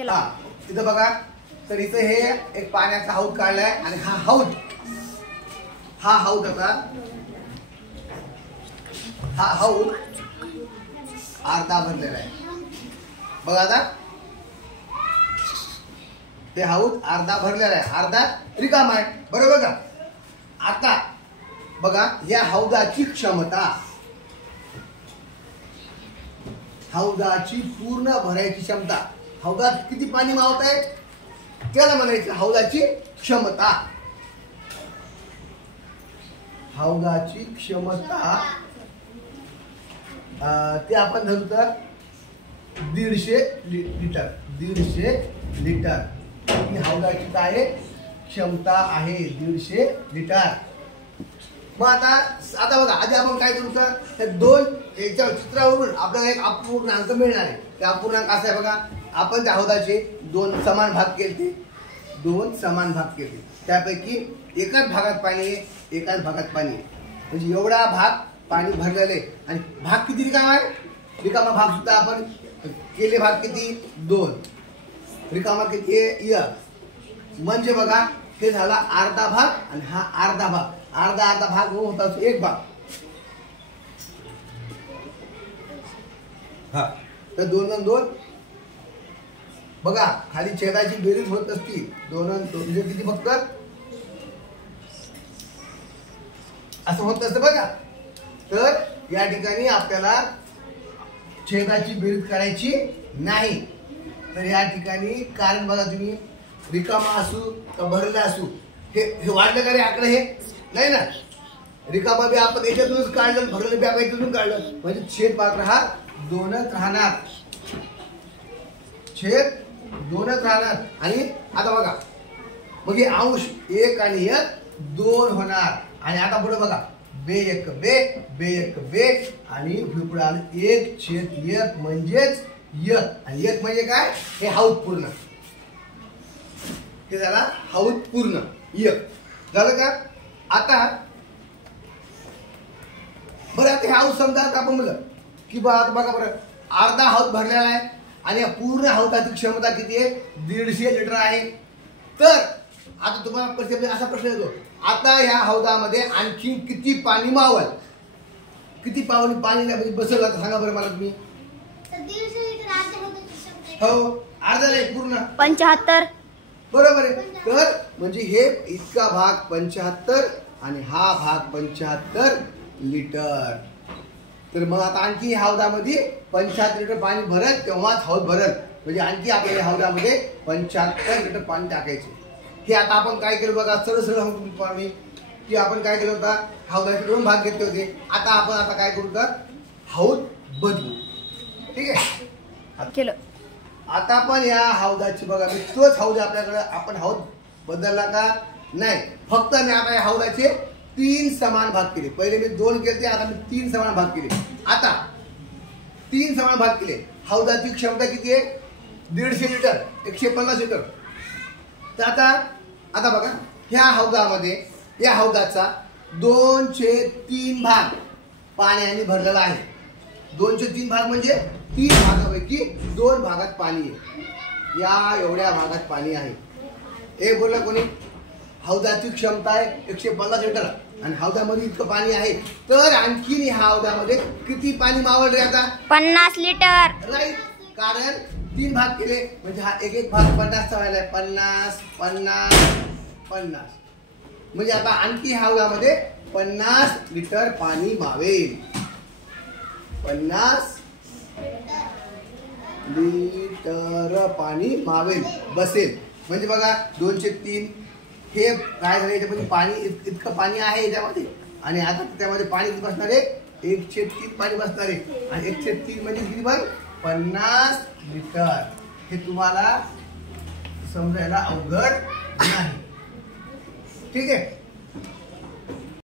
इथं बघा, तर इथं हे एक पाण्याचा हौद काढलाय आणि हा हौद आता हा हौद अर्धा भरलेला आहे बघा. आता ते हौद अर्धा भरलेला आहे, अर्धा रिकामा आहे, बरोबर का. आता बघा, या हौदाची क्षमता, हौदाची पूर्ण भरायची क्षमता, हौदात किती पाणी मावत आहे त्याला म्हणायचं हौदाची क्षमता. हौदाची क्षमता ते आपण धरू तर 150 लिटर. 150 लिटर ही हौदाची काय क्षमता आहे, 150 लिटर. मग आता बघा, आधी आपण काय करू तर त्या दोन याच्या चित्रावरून आपल्याला एक अपूर्णांक मिळणार आहे. ते अपूर्णांक असा आहे बघा, आपण त्या हौदाचे दोन समान भाग केले, त्यापैकी एकाच भागात पाणी आहे, एकाच भागात पाणी आहे. म्हणजे एवढा भाग पाणी भरलेले आणि भाग किती रिकामा आहे, रिकामा भाग सुद्धा आपण केले भाग किती 2, रिकामा किती आहे 1. म्हणजे बघा, हे झाला अर्धा भाग आणि हा अर्धा भाग, अर्धा भाग होता एक भाग. तर 2 आणि 2 बघा, खाली छेदाची बेरीज होत असती, 2 आणि 2 म्हणजे किती, फक्त असं होत असतं बघा. तर या ठिकाणी आपल्याला छेदाची बेरीज करायची नाही. तर या ठिकाणी कारण बघा, तुम्ही रिकामा असू का भरला असू, हे वाढलं का रे आकडे, हे नाही ना. रिकामा बी आपण याच्यातूनच काढलं, भरलेलं बी आपण याच्यातून काढलं, म्हणजे छेद पात्र हा 2च राहणार, छेद 2च राहणार. आणि आता बघा, मग हे अंश 1 आणि 1 2 होणार. आणि आता पुढे बघा, बे 1 बे आणि पुढे आलं 1/1 म्हणजेच 1. आणि 1 म्हणजे काय, हे हौद पूर्ण, हे झाला हौद पूर्ण 1 झालं का. आता बरं, आता हे हौद समजा आपण म्हणलं की बघा बरं, अर्धा हौद भरलेला आहे आणि या पूर्ण हौदाची क्षमता किती आहे, 150 लिटर आहे. तर आता तुम्हाला असा प्रश्न येतो, आता ह्या हौदामध्ये आणखी किती पाणी मावल, किती पाणी बसेल, आता सांगा बरं मला तुम्ही. हो, अर्धा नाही, पूर्ण 75. बरोबर आहे. तर म्हणजे हे इतका भाग 75 आणि हा भाग 75 लिटर. तर मग आता आणखी हौदामध्ये 75 लिटर पाणी भरत तेव्हाच हौद भरल, म्हणजे आणखी आपल्याला हौदामध्ये 75 लिटर पाणी टाकायचे. हे आता आपण काय केलं बघा, सरळ पाणी की आपण काय केलं होता, हौदाचे 2 भाग घेतले होते. आता आपण काय करू तर हौद बदलू, ठीक आहे केलं. आता पण या हौदाची बघा, मी तोच हौद आपल्याकडे, आपण हौद बदलला का नाही, फक्त मी आता या हौदाचे 3 समान भाग केले. पहिले मी 2 केले, आता मी 3 समान भाग केले. आता 3 समान भाग केले. हौदाची क्षमता किती आहे, 150 लिटर, 150 लिटर. तर आता बघा, ह्या हौदामध्ये, या हौदाचा 2/3 भाग पाण्याने भरलेला आहे. 2/3 भाग म्हणजे 3 भागापैकी 2 भागात पाणी आहे. या एवढ्या भागात पाणी आहे. हे बोलला कोणी, हौदाची क्षमता आहे 150 लिटर आणि हौदामध्ये इतकं पाणी आहे. तर आणखीन ह्या हौदामध्ये किती पाणी मावळ रे आता, 50 लिटर. राईट, कारण 3 भाग केले म्हणजे हा एक भाग 50चा व्हायला, 50 म्हणजे आता आणखी ह्या हौदामध्ये 50 लिटर पाणी मावेल. 50 लिटर पाणी मावेल, बसेल. म्हणजे बघा 2/3 हे काय झालं, याच्यामध्ये पाणी इतकं पाणी आहे याच्यामध्ये. आणि आता त्यामध्ये पाणी किती बसणार आहे, 1/3 पाणी बसणार आहे. आणि 1/3 म्हणजे किती बघ, 50 लिटर. हे तुम्हाला समजायला अवघड नाही, ठीक आहे.